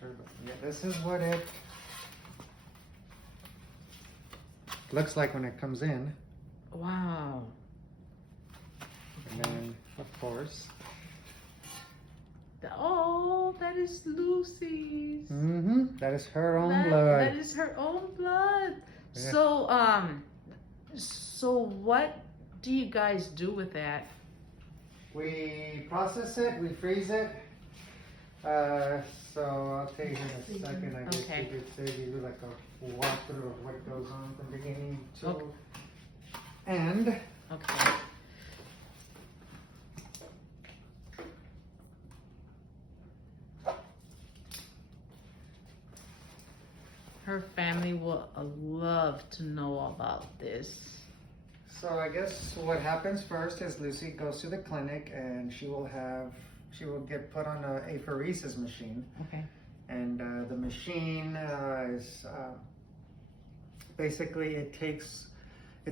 after, but yeah, this is what it looks like when it comes in. Wow. And then, of course. Oh, that is Lucy's. That is her own blood. That is her own blood. Yeah. So what do you guys do with that? We process it, we freeze it. So I'll tell you in a second. I guess Okay. you could say you do like a walkthrough of what goes on from beginning to Okay. end. Okay. Her family will love to know about this. So I guess what happens first is Lucy goes to the clinic and she will get put on a apheresis machine. Okay. And the machine is basically it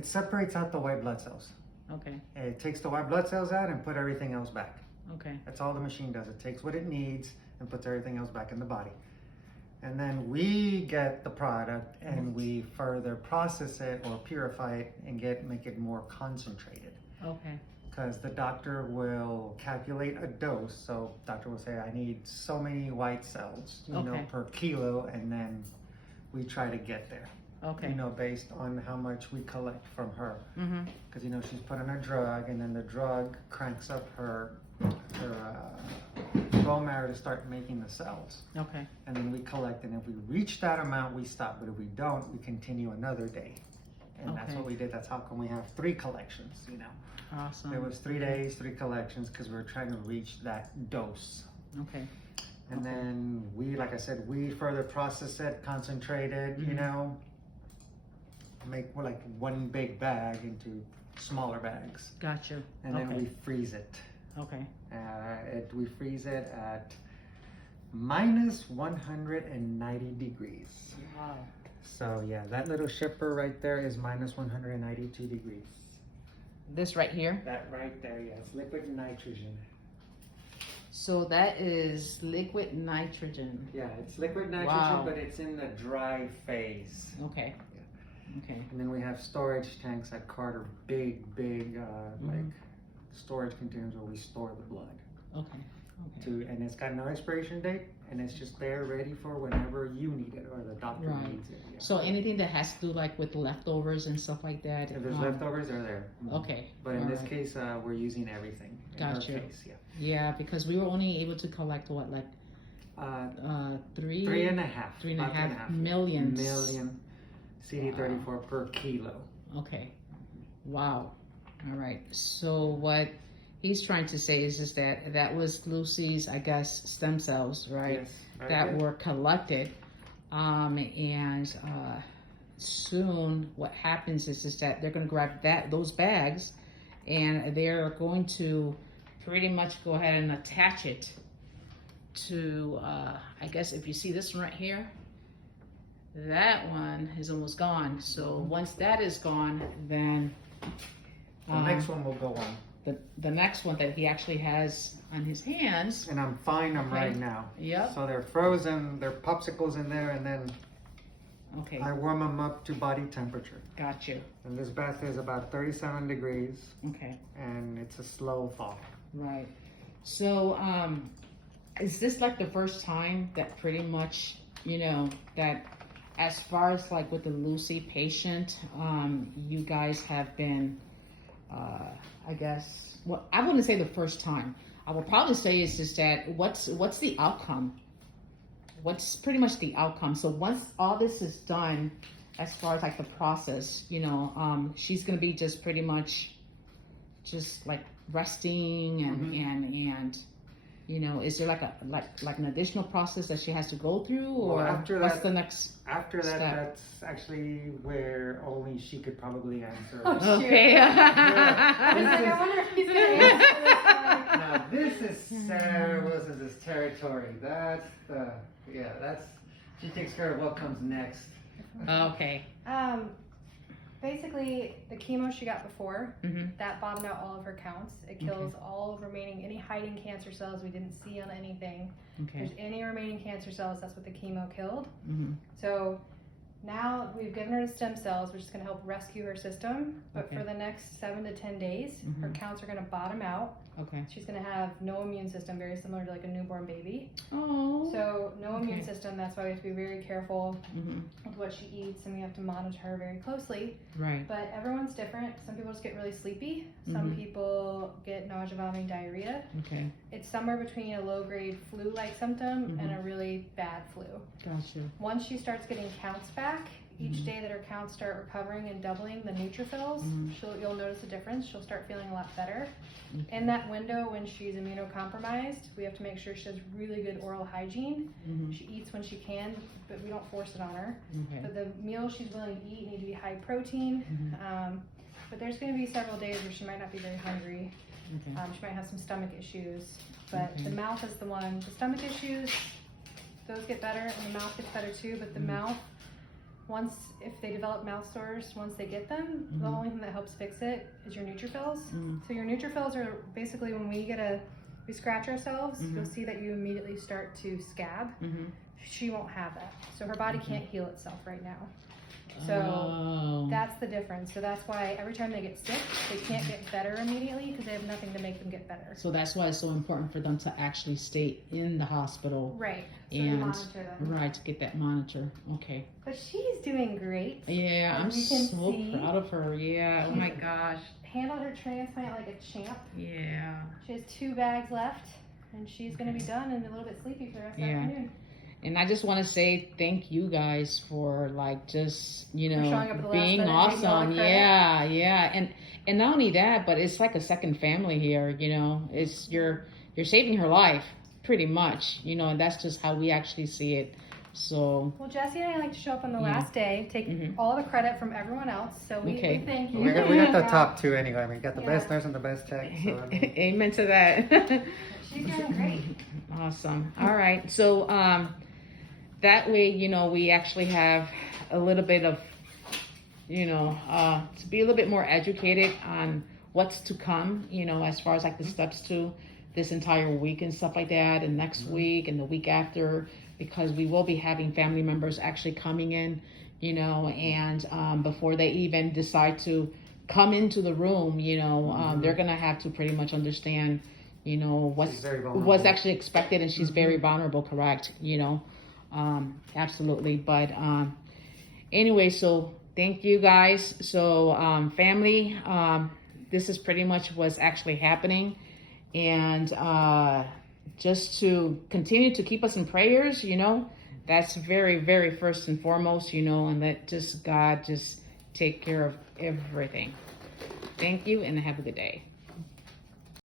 separates out the white blood cells. Okay. It takes the white blood cells out and put everything else back. Okay. That's all the machine does. It takes what it needs and puts everything else back in the body. And then we get the product and we further process it or purify it and make it more concentrated. Okay. Because the doctor will calculate a dose. So doctor will say, I need so many white cells, you know, per kilo, and then we try to get there. Okay. You know, based on how much we collect from her. Because you know she's put on a drug, and then the drug cranks up her bone marrow to start making the cells. Okay. And then we collect, and if we reach that amount, we stop. But if we don't, we continue another day. And that's what we did. That's how come we have 3 collections, you know. Awesome. It was 3 days, 3 collections, because we were trying to reach that dose. Okay. And then we, like I said, we further process it, concentrate it, you know, make like one big bag into smaller bags. Gotcha. And then we freeze it. Okay. We freeze it at minus 190 degrees. Wow. So yeah, that little shipper right there is minus 192 degrees. This right here? That right there, yes, liquid nitrogen. So that is liquid nitrogen. Yeah, it's liquid nitrogen, but it's in the dry phase. Okay. Okay. And then we have storage tanks at Carter, big, like storage containers where we store the blood. Okay. And it's got no expiration date, and it's just there ready for whenever you need it or the doctor needs it. Yeah. So anything that has to do like with leftovers and stuff like that. If there's leftovers, they're there. Okay. But in this case, we're using everything. Gotcha. In our case, yeah. Yeah, because we were only able to collect what, like 3.5 million CD34 per kilo. Okay. Wow. All right. So what he's trying to say is that was Lucy's, I guess, stem cells, right? Yes. Right that were collected. And soon what happens is that they're going to grab those bags and they're going to pretty much go ahead and attach it to, I guess if you see this one right here, that one is almost gone. So once that is gone, then the next one will go on. The next one that he actually has on his hands. And I'm frying them right now. Yep. So they're frozen, they're popsicles in there, and then I warm them up to body temperature. Got you. And this bath is about 37 degrees. Okay. And it's a slow thaw. Right. So, is this like the first time that pretty much, you know, that as far as like with the Lucy patient, you guys have been, I guess, well, I wouldn't say the first time. I would probably say is just that what's the outcome? What's pretty much the outcome? So once all this is done, as far as like the process, you know, she's gonna be just pretty much just like resting and you know, is there like an additional process that she has to go through, or what's the next? After that, step? that's actually where only she could probably answer. Okay. I was like, I wonder if he's gonna answer this one. Now this is Sarah Wilson's territory. That's she takes care of what comes next. Okay. Basically, the chemo she got before, Mm-hmm. that bottomed out all of her counts. It kills all remaining, any hiding cancer cells we didn't see on anything. If Okay. there's any remaining cancer cells, that's what the chemo killed. Mm-hmm. So now we've given her the stem cells, which is going to help rescue her system. But Okay. for the next 7 to 10 days, her Mhm. counts are going to bottom out. Okay. She's going to have no immune system, very similar to like a newborn baby. Oh. So no immune Okay. system. That's why we have to be very careful Mm-hmm. with what she eats, and we have to monitor her very closely. Right. But everyone's different. Some people just get really sleepy. Some Mhm. people get nausea, vomiting, diarrhea. Okay. It's somewhere between a low-grade flu-like symptom and a really bad flu. Gotcha. Once she starts getting counts back, each Mhm. day that her counts start recovering and doubling the neutrophils, Mhm. you'll notice a difference. She'll start feeling a lot better. Okay. In that window, when she's immunocompromised, we have to make sure she has really good oral hygiene. Mm-hmm. She eats when she can, but we don't force it on her. Okay. But the meals she's willing to eat need to be high protein. Mhm. But there's going to be several days where she might not be very hungry. Okay. She might have some stomach issues. But Okay. the mouth is the one. The stomach issues, those get better, and the mouth gets better too. But the Mhm. mouth, if they develop mouth sores, once they get them, the Mhm. only thing that helps fix it is your neutrophils. Mhm. So your neutrophils are basically when we scratch ourselves, Mhm. you'll see that you immediately start to scab. Mm-hmm. She won't have that. So her body Okay. can't heal itself right now. So Oh. that's the difference. So that's why every time they get sick, they can't get better immediately because they have nothing to make them get better. So that's why it's so important for them to actually stay in the hospital. Right. So we And monitor them. right, to get that monitor. Okay. But she's doing great. Yeah, As I'm you can so see, proud of her. Yeah. Oh my gosh. Handled her transplant like a champ. Yeah. She has 2 bags left, and she's going to be done and a little bit sleepy for the rest of the Yeah. afternoon. And I just want to say thank you guys for like just For showing up at the last being minute and taking all the awesome. credit. Yeah. And not only that, but it's like a second family here. It's you're saving her life pretty much. And that's just how we actually see it. So Well, Jesse and I like to show up on the Yeah. last day, take Mhm. all the credit from everyone else. So we Okay. thank you. We got the Yeah. top 2 anyway. We got the Yeah. best nurse and the best tech. So, I mean, amen to that. She's doing great. Awesome. All right. So that way, we actually have a little bit of, to be a little bit more educated on what's to come, as far as like the steps to this entire week and stuff like that, and next week and the week after, because we will be having family members actually coming in, and before they even decide to come into the room, they're going to have to pretty much understand, She's very vulnerable. what's actually expected, and she's very vulnerable, correct? Absolutely. But anyway, so thank you guys. So family, this is pretty much what's actually happening, and just to continue to keep us in prayers, that's very, very first and foremost, and let just God just take care of everything. Thank you, and have a good day.